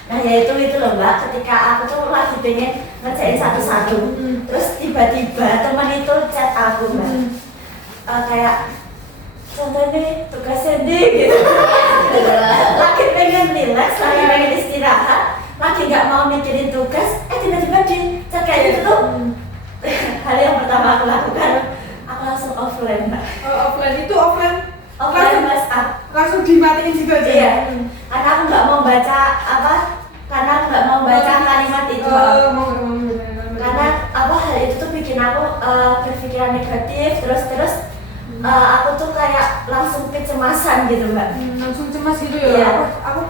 Nah yaitu itu loh mbak, ketika aku tuh lagi pengen ngerjain satu-satu, terus tiba-tiba teman itu chat aku mbak, kayak contohnya tugasnya deh gitu. Lagi pengen relax, lagi pengen istirahat, lagi nggak mau mikirin tugas, tiba-tiba di chat kayak gitu tuh. Hal yang pertama aku lakukan, aku langsung offline mbak. offline itu offline Offline mas up. langsung dimatiin gitu aja. Iya, karena aku nggak mau baca karena aku nggak mau baca kalimat itu. Mau Karena hal itu tuh bikin aku berpikiran negatif, terus aku tuh kayak langsung kecemasan gitu mbak. langsung cemas gitu ya. Iya. Aku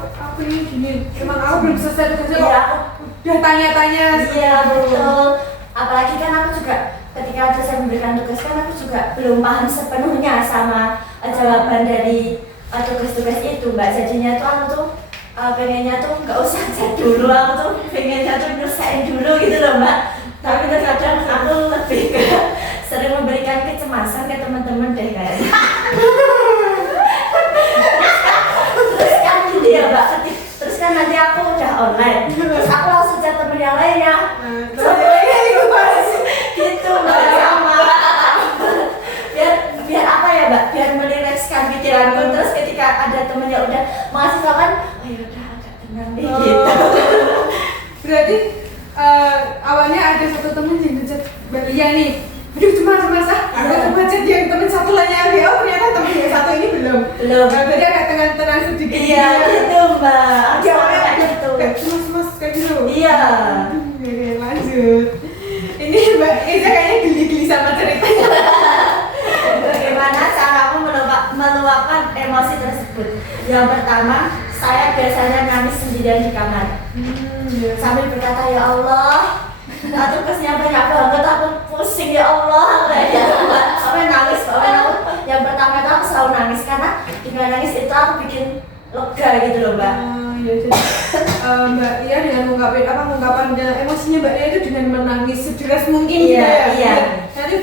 ini gini, emang aku belum selesai tugasnya Iya, kok udah tanya-tanya. iya betul. Apalagi kan aku juga ketika dosen memberikan tugas kan aku juga belum paham sepenuhnya sama jawaban dari tugas-tugas itu mbak. Jadinya tuh aku tuh pengennya tuh nggak usah cek dulu, aku tuh pengennya tuh nyelesain dulu gitu loh mbak. Tapi terkadang aku lebih ke sering memberikan kecemasan ke teman-teman deh kayaknya. Terus kan gitu ya mbak, terus kan nanti aku udah online, terus aku langsung chat temen yang lainnya. Gitu mbak, sama biar apa ya mbak, biar merilekskan pikiranku. Terus ketika ada temen yang udah mengasih tau kan, oh ya udah agak tenang deh gitu. Berarti awalnya ada satu temen yang ngechat Mbak Lia nih, aduh cuma ada temen chat yang temen satu lainnya, oh ternyata temen yang satu ini belum. Jadi agak tenang sedikit. Iya gitu mbak, Dia awalnya awalnya kayak gitu. kayak cemas kayak gitu. Iya. Oke, lanjut. Ini Mbak Eza kayaknya geli-geli sama ceritanya. Bagaimana caramu meluapkan emosi tersebut? Yang pertama, saya biasanya nangis sendirian di kamar sambil berkata ya Allah, tugasnya banyak banget, aku pusing ya Allah, sampai nangis. Yang pertama itu aku selalu nangis karena dengan nangis itu aku bikin lega gitu loh mbak. Ya, jadi Mbak Lia dengan mengungkapkan emosinya Mbak Lia itu dengan menangis sederas mungkin gitu Iya, ya. iya. Nanti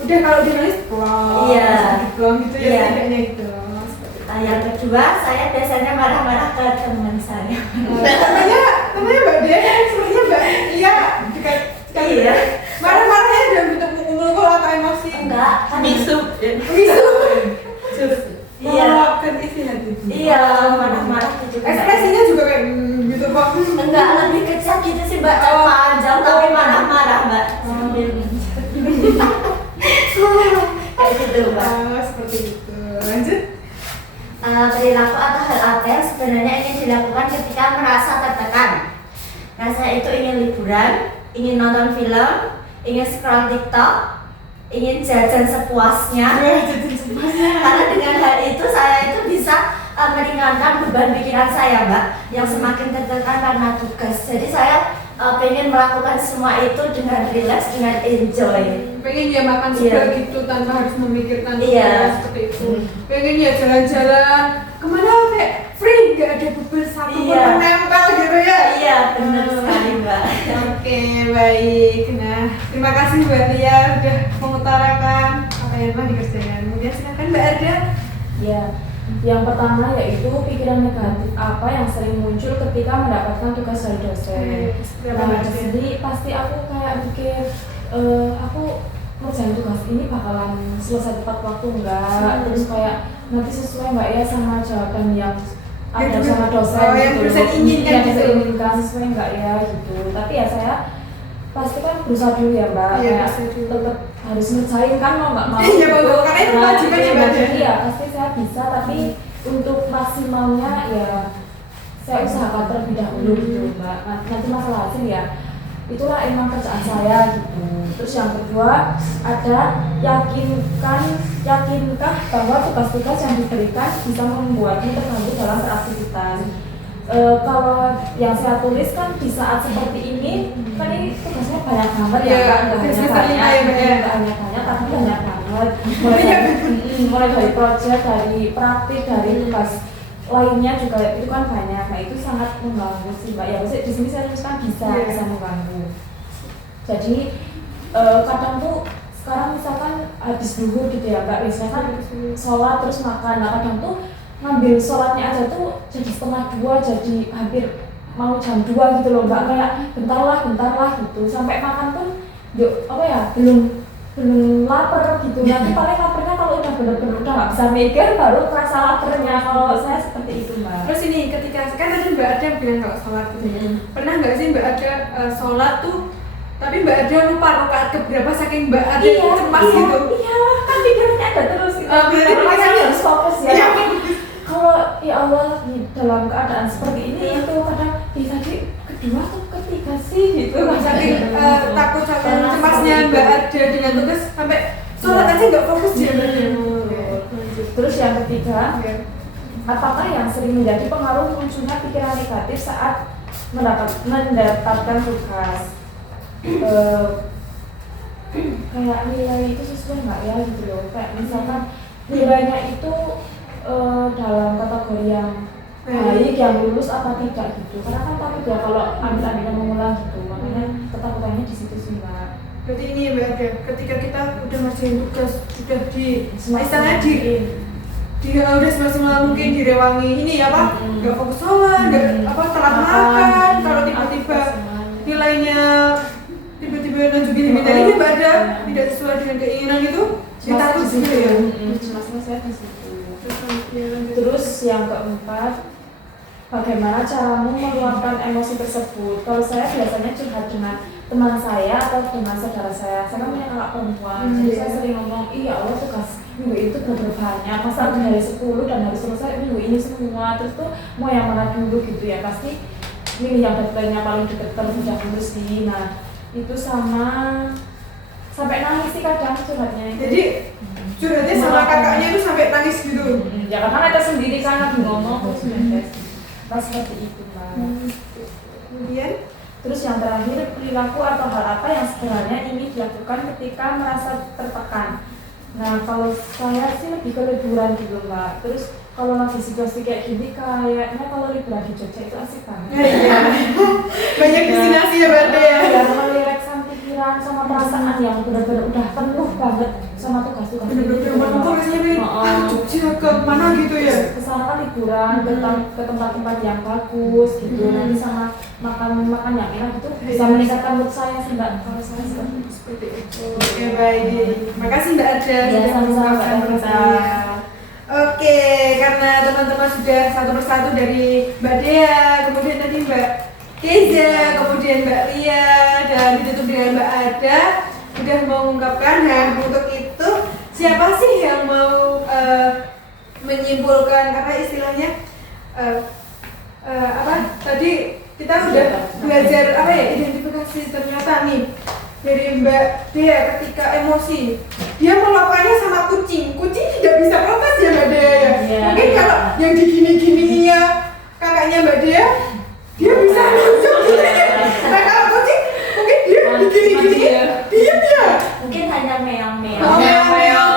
udah kalau dia nangis pulang, Iya. pulang gitu ya, Iya. setidaknya gitu. Yang kedua, saya biasanya marah-marah ke teman saya. Namanya Mbak Dia kan sebenarnya Mbak Lia dekat Iya. marah-marahnya dalam bentuk mukul atau emosi. Enggak, kan Misu. Iya. Meluapkan isi hati. Iya, marah-marah gitu. Ekspresinya juga kayak gitu kok. Enggak, lebih kecap gitu sih mbak, panjang tapi marah-marah mbak. Sambil kayak gitu mbak. Seperti itu. Lanjut. Perilaku atau hal apa yang sebenarnya ingin dilakukan ketika merasa tertekan. Nah saya itu ingin liburan, ingin nonton film, ingin scroll TikTok, ingin jajan sepuasnya. Karena dengan hal itu saya itu bisa meringankan beban pikiran saya, Mbak, yang semakin tertekan karena tugas. Jadi saya pengen melakukan semua itu dengan relax, dengan enjoy. Pengen ya makan segar gitu tanpa harus memikirkan seperti itu. Pengen ya jalan-jalan kemana kayak free, nggak ada beban satu pun menempel gitu ya. Iya, benar sekali, Mbak. Oke, baik. Nah, terima kasih Mbak Lia udah mengutarakan apa yang telah dikerjakan. Kemudian silakan Mbak Arda. Ya, yang pertama yaitu pikiran negatif apa yang sering muncul ketika mendapatkan tugas dari dosen. Nah, di sini pasti aku kayak mikir, aku ngerjain tugas ini bakalan selesai tepat waktu enggak? Terus kayak nanti sesuai nggak ya sama jawaban yang ada sama dosen yang gitu, dosen inginkan yang gitu. dosen inginkan sesuai nggak ya gitu. Tapi ya saya pasti kan berusaha dulu ya Mbak, kayak tetap harus ngerjain kan mau nggak mau. Iya, karena itu kewajiban ya Mbak. Iya pasti saya bisa, tapi untuk maksimalnya ya saya usahakan terlebih dahulu gitu Mbak. Nanti masalah hasil ya itulah emang kerjaan saya gitu. Terus yang kedua ada yakinkah bahwa tugas-tugas yang diberikan bisa membuatmu terganggu dalam beraktivitas. Kalau yang saya tulis kan di saat seperti ini kan ini tugasnya banyak banget ya kan, nggak hanya banyak tapi banyak banget, mulai dari proyek, dari praktik, dari tugas lainnya juga itu kan banyak. Nah itu sangat mengganggu sih Mbak ya, maksudnya di sini saya tuliskan bisa mengganggu. Jadi kadang tuh sekarang misalkan habis duhur gitu ya Mbak, biasanya kan sholat terus makan. Nah kadang tuh ngambil sholatnya aja tuh jadi 1:30, jadi hampir mau jam 2 gitu loh Mbak, kayak bentar lah gitu. Sampai makan pun yuk apa ya belum lapar gitu. Nanti paling laparnya kalau udah bener-bener udah nggak bisa mikir baru kerasa laparnya. Kalau saya seperti itu Mbak. Terus ini ketika kan tadi Mbak Ada bilang kalau sholat gitu ya. Pernah nggak sih Mbak Ada sholat tuh tapi Mbak Ada lupa rakaat keberapa saking Mbak Ada cemas gitu? Iya kan pikirannya ada terus gitu. Makanya harus fokus ya. Kalau ya Allah dalam keadaan seperti ini itu kadang tadi kedua atau ketiga sih gitu. Saking takut saking cemasnya Mbak Ada dengan tugas sampai sholat aja nggak fokus dia. Terus yang ketiga, apakah yang sering menjadi pengaruh munculnya pikiran negatif saat mendapatkan tugas? Kayak nilai itu sesuai nggak ya gitu loh. Kayak misalkan nilainya itu dalam kategori yang baik, yang lulus apa tidak gitu. Karena kan takut ya kalau ambil-ambilnya mengulang gitu. Makanya ketakutannya di situ sih Mbak. Berarti ini Mbak Ada, ketika kita udah ngerjain tugas, udah istilahnya udah semaksimal mungkin direwangi ini ya Pak, nggak fokus sholat, nggak telat makan, kalau tiba-tiba nilainya tiba-tiba nunjukin ini Mbak Ada tidak sesuai dengan keinginan itu, kita takut gitu ya. Cemasnya saya di situ. Terus yang keempat, bagaimana caramu meluapkan emosi tersebut? Kalau saya biasanya curhat dengan teman saya atau dengan saudara saya. Saya kan punya kakak perempuan, jadi saya sering ngomong, iya Allah tugas minggu itu bener-bener banyak, masa dari 10 dan harus selesai minggu ini semua. Terus tuh mau yang mana dulu gitu ya, pasti milih yang deadline-nya paling deket terlebih dahulu sih. Nah itu sampai nangis sih kadang curhatnya. Jadi curhatnya sama kakaknya itu sampai nangis gitu. Ya karena kita sendiri kan lagi ngomong terus medes. Pas seperti itu Mbak. Kemudian terus yang terakhir, perilaku atau hal apa yang sebenarnya ingin dilakukan ketika merasa tertekan. Nah kalau saya sih lebih ke liburan gitu Mbak. Terus kalau lagi situasi kayak gini kayaknya kalau liburan di Jogja itu asik banget. Iya. Banyak destinasi ya Mbak ya. Ya mereleksan pikiran sama perasaan yang benar-benar udah penuh banget sama tugas-tugas. Bener-bener menumpuk rasanya Jogja ke mana gitu ya. Kesana kan liburan ke tempat-tempat yang bagus gitu. Nanti sama makan yang enak itu bisa meningkatkan mood saya sih Mbak. Kalau saya seperti itu. Oke baik. Makasih Mbak Ada Ya, sama-sama, Mbak sudah Anita. Oke, karena teman-teman sudah satu persatu dari Mbak Dea, kemudian tadi Mbak Keza, kemudian Mbak Lia, dan ditutup dengan Mbak Ada sudah mengungkapkan. Nah untuk itu siapa sih yang mau menyimpulkan apa istilahnya tadi kita udah belajar apa ya, identifikasi ternyata nih dari Mbak Dea ketika emosi dia melakukannya sama kucing tidak bisa protes ya Mbak Dea ya. Iya. Mungkin kalau yang digini-gininya kakaknya Mbak Dea dia bisa nunjuk gini. Nah kalau kucing mungkin dia digini-gini diam ya. Mungkin hanya meong-meong. Oh, meong-meong.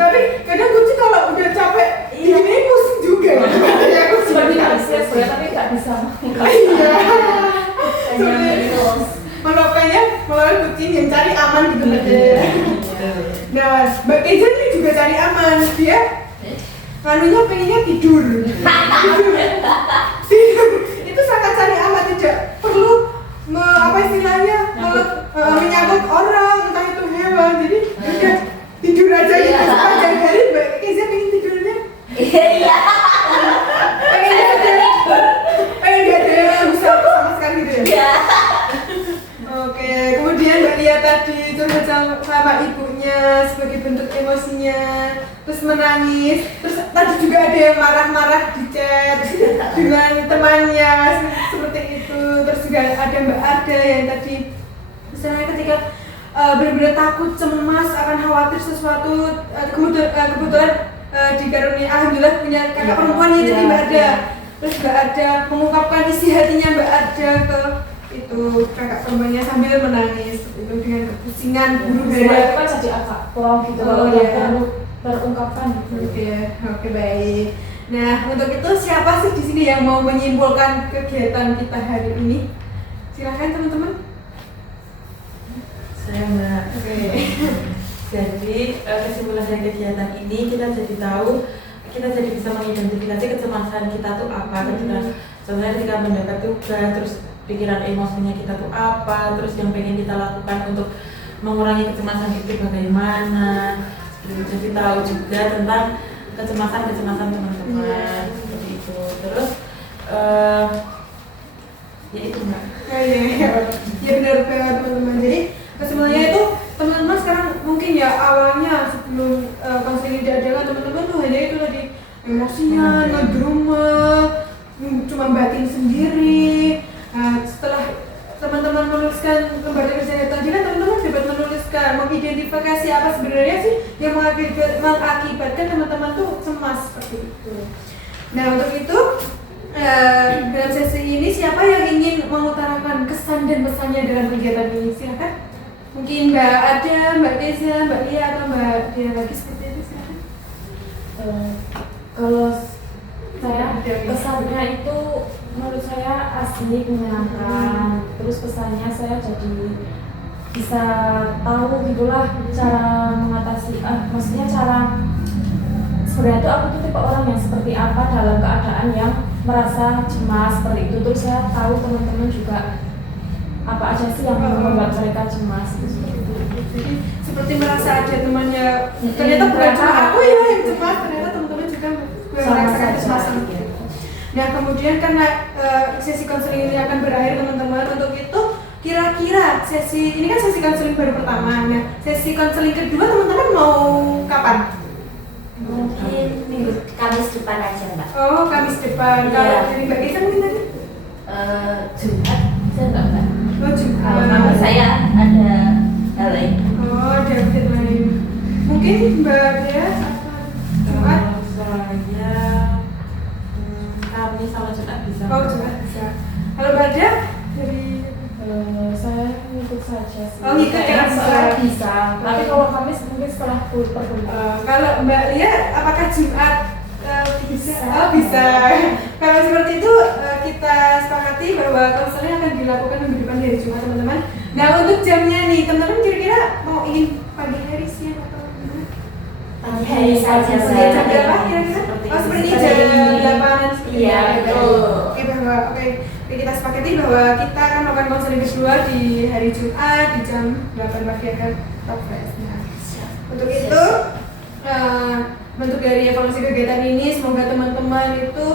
Tapi kadang kucing kalau udah capek gini pusing juga ya kucing. Seperti manusia sebenarnya tapi nggak bisa. Iya. Hanya terus. Melakukannya melalui kucing yang cari aman gitu Mbak Dea. Nah Mbak Keza ini juga cari aman, dia nganunya pengennya tidur. Tidur itu sangat cari aman, tidak perlu apa istilahnya menyangkut orang entah itu hewan, jadi udah tidur aja gitu sepanjang hari. Mbak Keza pengen tidurnya Iya. pengen gak ada yang bisa sama sekali gitu ya. Iya. Oke, kemudian Mbak Lia tadi curhat sama ibunya sebagai bentuk emosinya, terus menangis, terus tadi juga ada yang marah-marah di chat dengan temannya seperti itu, terus juga ada Mbak Arda yang tadi misalnya ketika benar-benar takut, cemas, akan khawatir sesuatu, kebetulan dikaruniai alhamdulillah punya kakak perempuan ya tadi Mbak Arda, terus Mbak Arda mengungkapkan isi hatinya Mbak Arda ke itu kakak perempuannya sambil menangis itu dengan kepusingan buru Sebenarnya hara. itu kan jadi agak kurang gitu Oh, kalau iya. perlu terungkapkan gitu. Oke baik. Nah untuk itu siapa sih di sini yang mau menyimpulkan kegiatan kita hari ini? Silahkan teman-teman. Saya Mbak. Oke. Jadi kesimpulan dari kegiatan ini kita jadi tahu, kita jadi bisa mengidentifikasi kecemasan kita tuh apa. Sebenarnya ketika mendapat tugas, terus pikiran emosinya kita tuh apa, terus yang pengen kita lakukan untuk mengurangi kecemasan itu bagaimana. Jadi tahu juga tentang kecemasan teman-teman seperti itu. Terus ya itu Mbak. Ya benar banget teman-teman. Jadi kesimpulannya itu teman-teman sekarang mungkin ya awalnya sebelum konseling diadakan teman-teman tuh hanya itu tadi emosinya, ngedrumel, cuma batin sendiri. Nah, setelah teman-teman menuliskan lembar tulisan tadi kan teman-teman dapat menuliskan, mengidentifikasi apa sebenarnya sih yang mengakibatkan teman-teman tuh cemas seperti itu. Nah untuk itu dalam sesi ini siapa yang ingin mengutarakan kesan dan pesannya dalam kegiatan ini? Silakan. Mungkin Mbak Ada, Mbak Keza, Mbak Lia atau Mbak Dia lagi seperti itu silakan. Kalau saya pesannya itu menurut saya asik, menyenangkan. Terus pesannya saya jadi bisa tahu gitulah cara mengatasi, maksudnya cara sebenarnya tuh aku tuh tipe orang yang seperti apa dalam keadaan yang merasa cemas seperti itu. Terus saya tahu teman-teman juga apa aja sih yang membuat mereka cemas itu seperti itu. Jadi seperti merasa ada temannya, ternyata bukan cuma aku ya yang cemas, ternyata teman-teman juga merasakan kecemasan. Nah kemudian karena sesi konseling ini akan berakhir teman-teman, untuk itu kira-kira sesi ini kan sesi konseling baru pertama. Nah sesi konseling kedua teman-teman mau kapan? Mungkin minggu Kamis depan aja Mbak. Oh Kamis depan. Kalau Iya. dari Mbak Keza mungkin tadi? Jumat bisa nggak Mbak? Oh Jumat. Kalau saya ada hal lain. Oh David lain. Mungkin Mbak Dea Jumat? Kalau saya Kamis sama Jumat bisa. Oh Jumat bisa. Kalau Mbak Dea dari Saya ngikut saja sih. Oh, ngikut Kayaknya kan, saya bisa. Tapi kalau Kamis mungkin setelah perkuliahan. kalau Mbak Lia, apakah Jumat bisa? Oh bisa. Kalau seperti itu kita sepakati bahwa konseling akan dilakukan minggu depan dari Jumat teman-teman. Nah untuk jamnya nih teman-teman kira-kira mau ingin pagi hari, siang atau gimana? Pagi hari saja Jam Mbak. berapa kira-kira? Oh seperti jam 8 seperti Iya, itu. betul. Oke bahwa oke, kita sepakati bahwa kita akan melakukan konseling kedua di hari Jumat di jam 8 pagi akan progres. Nah, untuk itu bentuk dari evaluasi kegiatan ini semoga teman-teman itu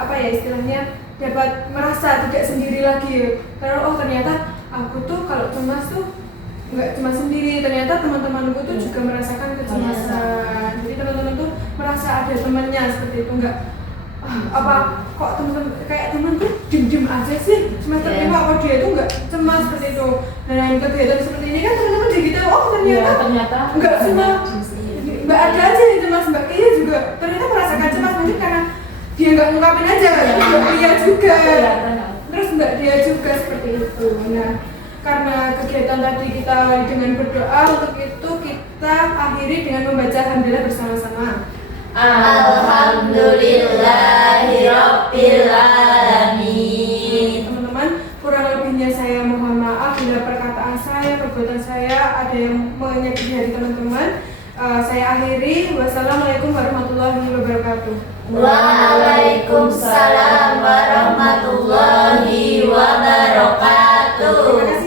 apa ya istilahnya dapat merasa tidak sendiri lagi. Karena oh ternyata aku tuh kalau cemas tuh nggak cuma sendiri, ternyata teman-temanku tuh juga merasakan kecemasan. Jadi teman-teman tuh merasa ada temannya seperti itu, nggak apa kok temen kayak temenku diem aja sih semester 5 apa dia itu nggak cemas seperti itu. Nah dengan kegiatan seperti ini kan teman-teman jadi kita ternyata nggak cuma Mbak ada aja yang cemas, Mbak Kia juga ternyata merasakan cemas mungkin karena dia nggak ngungkapin aja, Mbak Kia juga, terus Mbak dia juga seperti itu. Nah karena kegiatan tadi kita awali dengan berdoa, untuk itu kita akhiri dengan membaca alhamdulillah bersama-sama. Alhamdulillahirabbil alamin. Teman-teman, kurang lebihnya saya mohon maaf bila perkataan saya, perbuatan saya ada yang menyakiti hati teman-teman. Saya akhiri. Wassalamualaikum warahmatullahi wabarakatuh. Waalaikumsalam warahmatullahi wabarakatuh. Terima kasih.